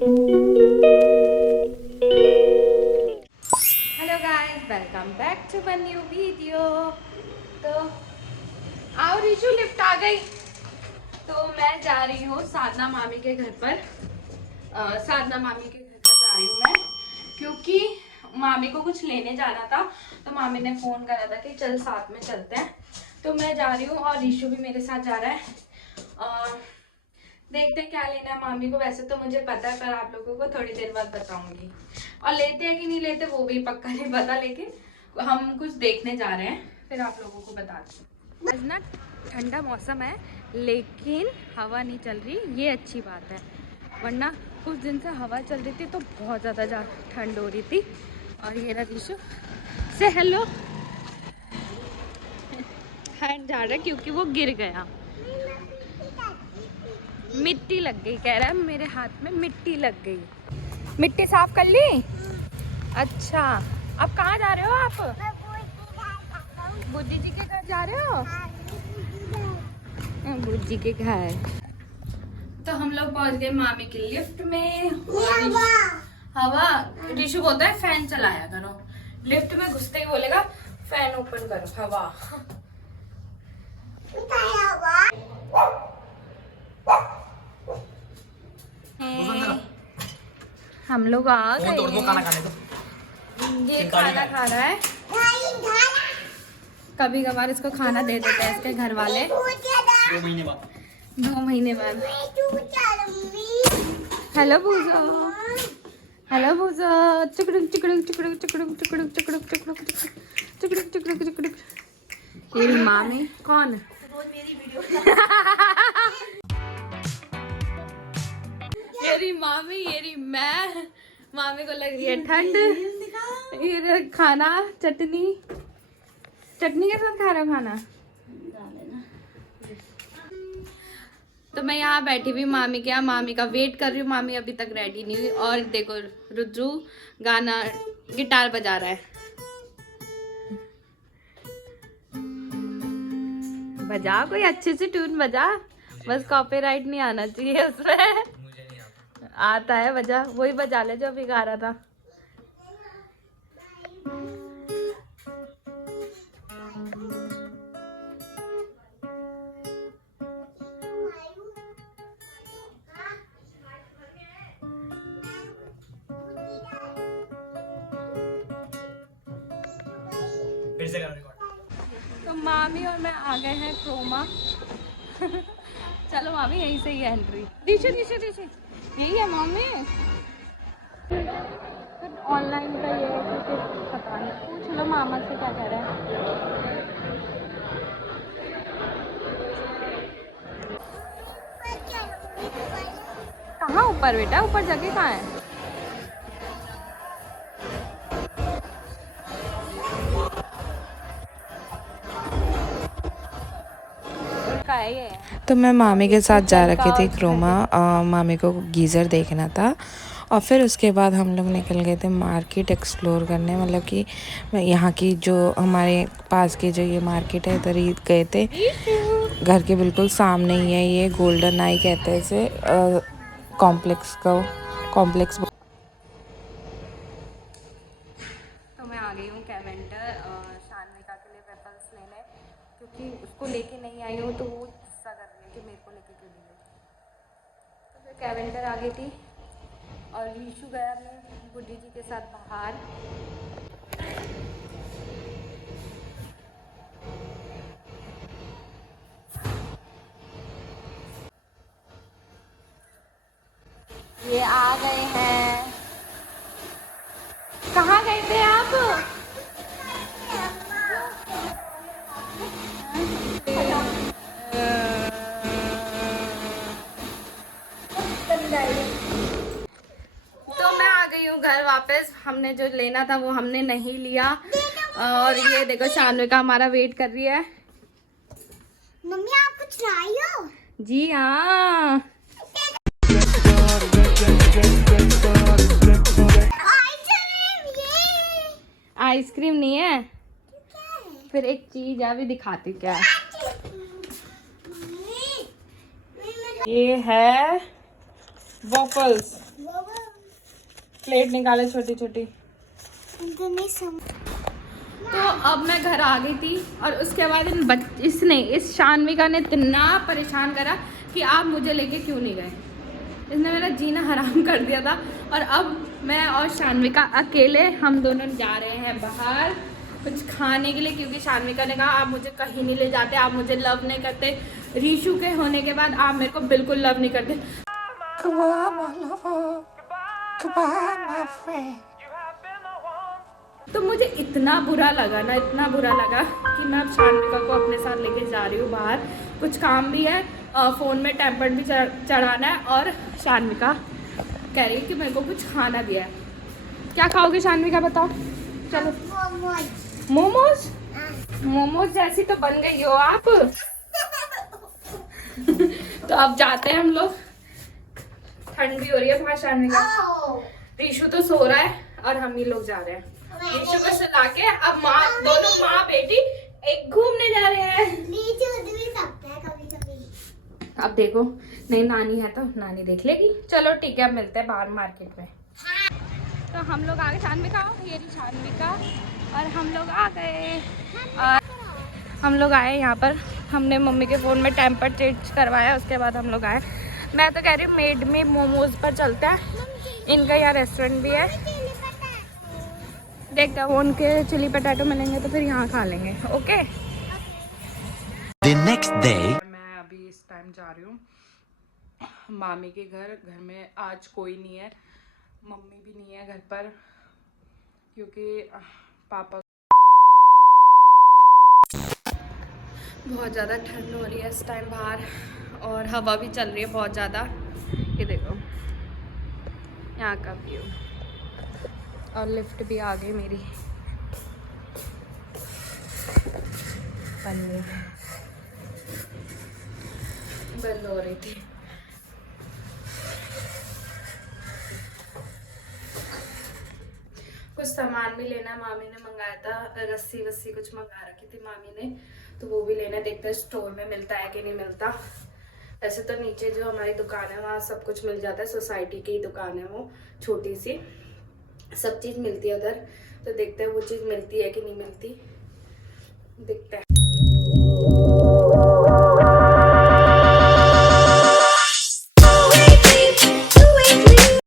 Hello guys, welcome back to one new video. तो आओ Rishu, lift आ गई। तो मैं जा रही हूँ साधना मामी के घर पर। साधना मामी के घर पर जा रही हूँ मैं, क्योंकि मामी को कुछ लेने जाना था। तो मामी ने फ़ोन करा था कि चल साथ में चलते हैं। तो मैं जा रही हूँ और रिशु भी मेरे साथ जा रहा है। देखते हैं क्या लेना है मामी को। वैसे तो मुझे पता है, पर आप लोगों को थोड़ी देर बाद बताऊंगी। और लेते हैं कि नहीं लेते वो भी पक्का नहीं पता, लेकिन हम कुछ देखने जा रहे हैं, फिर आप लोगों को बताती हूँ। आज ना ठंडा मौसम है, लेकिन हवा नहीं चल रही, ये अच्छी बात है। वरना कुछ दिन से हवा चल रही थी तो बहुत ज़्यादा ठंड हो रही थी। और ये रहा रिशु, से हेलो। हैंड जा रहा है क्योंकि वो गिर गया, मिट्टी लग गई। कह रहा है मेरे हाथ में मिट्टी लग गई। मिट्टी साफ कर ली? अच्छा, अब कहाँ जा रहे हो आप? बुद्धि जी के घर जा रहे हो? बुद्धि के घर। तो हम लोग पहुंच गए मामी के लिफ्ट में। हवा रिशु बोलता है फैन चलाया करो। लिफ्ट में घुसते ही बोलेगा फैन ओपन करो, हवा। हम लोग आ गए। ये खाना खा रहा है। कभी कभार इसको खाना दे देते हैं इसके घर वाले। 2 महीने बाद। Hello भूजो, hello भूजो। चुकड़ुक चुकड़ुक चुकड़ुक चुकड़ुक चुकड़ुक चुकड़ुक चुकड़ुक चुकड़ुक चुकड़ुक चुकड़ुक। ये मामी कौन? ये रही मामी, ये रही मैं। मामी को लग रही है ठंड। ये खाना चटनी के साथ खा रहा हूँ खाना। तो मैं यहाँ बैठी हुई मामी के यहाँ, मामी का वेट कर रही हूँ। मामी अभी तक रेडी नहीं हुई। और देखो रुद्रू गाना गिटार बजा रहा है। बजा कोई अच्छी सी ट्यून बजा, बस कॉपीराइट नहीं आना चाहिए उसमें। आता है, बजा, वही बजा ले जो अभी गा रहा था। फिर से कर रिकॉर्ड। तो मामी और मैं आ गए हैं क्रोमा। चलो मामी, यहीं से ही है एंट्री। दिशा दिशा दिशा, यही है मामी। ऑनलाइन का ये है कि पता नहीं, पूछ लो मामा से क्या कह रहे हैं। कहाँ ऊपर बेटा? ऊपर जगह कहाँ है? का है ये। तो मैं मामी के साथ जा रखी थी क्रोमा। मामी को गीज़र देखना था। और फिर उसके बाद हम लोग निकल गए थे मार्केट एक्सप्लोर करने। मतलब कि यहाँ की जो हमारे पास की जो ये मार्केट है, इधर ही गए थे। घर के बिल्कुल सामने ही है ये, गोल्डन आई कहते हैं इसे, कॉम्प्लेक्स। तो मैं आ गई हूँ कैवेंटर शानविका के लिए वेफल्स लेने, क्योंकि उसको लेके नहीं आई हूँ तो वो गुस्सा कर रही है कि मेरे को लेके क्यों नहीं गई। तो फिर कैवेंटर आ गई थी और रीशु गया अपने बुड्ढी जी के साथ बाहर। ये आ गए हैं। कहाँ गए थे आप? तो मैं आ गई हूँ घर वापस। हमने जो लेना था वो हमने नहीं लिया। और ये देखो शानविका हमारा वेट कर रही है। मम्मी आप कुछ लाई हो? जी हाँ। आइसक्रीम नहीं है, फिर एक चीज अभी दिखाती क्या है। ये है वॉफल्स। प्लेट निकाले छोटी छोटी। तो अब मैं घर आ गई थी और उसके बाद इस शानविका ने इतना परेशान करा कि आप मुझे लेके क्यों नहीं गए। इसने मेरा जीना हराम कर दिया था। और अब मैं और शानविका अकेले हम दोनों जा रहे हैं बाहर कुछ खाने के लिए, क्योंकि शानविका ने कहा आप मुझे कहीं नहीं ले जाते, आप मुझे लव नहीं करते। रीशु के होने के बाद आप मेरे को बिल्कुल लव नहीं करते। तो मुझे इतना बुरा लगा ना, इतना बुरा लगा कि मैं अब शानविका को अपने साथ लेके जा रही हूँ बाहर। कुछ काम भी है, फ़ोन में टेम्पर्ड भी चढ़ाना है, और शानविका कह रही है कि मेरे को कुछ खाना भी है। क्या खाओगे शानविका बताओ? चलो। मोमोज? मोमोज जैसी तो बन गई हो आप। तो अब जाते हैं हम लोग। ठंड भी हो रही है बाहर शानविका। रीशु तो सो रहा है और हम ही लोग जा रहे हैं। रीशु को सुला के अब दोनों माँ बेटी एक घूमने जा रहे हैं। अब देखो नहीं नानी है तो नानी देख लेगी। चलो ठीक है, अब मिलते हैं बाहर मार्केट में। तो हम लोग आ गए। शानविका, ये रही शानविका, और हम लोग आ गए। और हम लोग आए यहाँ पर, हमने मम्मी के फ़ोन में टेम्पर चेंज करवाया, उसके बाद हम लोग आए। मैं तो कह रही हूँ मेड में मोमोज पर चलते हैं, इनका यहाँ रेस्टोरेंट भी है। देखते हैं उनके चिली पटाटो मिलेंगे तो फिर यहाँ खा लेंगे। ओके। The next day. मैं अभी इस टाइम जा रही हूँ मामी के घर। घर में आज कोई नहीं है, मम्मी भी नहीं है घर पर, क्योंकि पापा बहुत ज़्यादा ठंड हो रही है इस टाइम बाहर, और हवा भी चल रही है बहुत ज़्यादा। ये देखो यहाँ का व्यू, और लिफ्ट भी आ गई मेरी। बंद हो रही थी। कुछ सामान भी लेना, मामी ने मंगाया था, रस्सी वस्सी कुछ मंगा रखी थी मामी ने, तो वो भी लेना। देखते हैं स्टोर में मिलता है कि नहीं मिलता। वैसे तो नीचे जो हमारी दुकान है वहाँ सब कुछ मिल जाता है, सोसाइटी की दुकान है वो छोटी सी, सब चीज़ मिलती है उधर। तो देखते हैं वो चीज़ मिलती है कि नहीं मिलती, देखते हैं।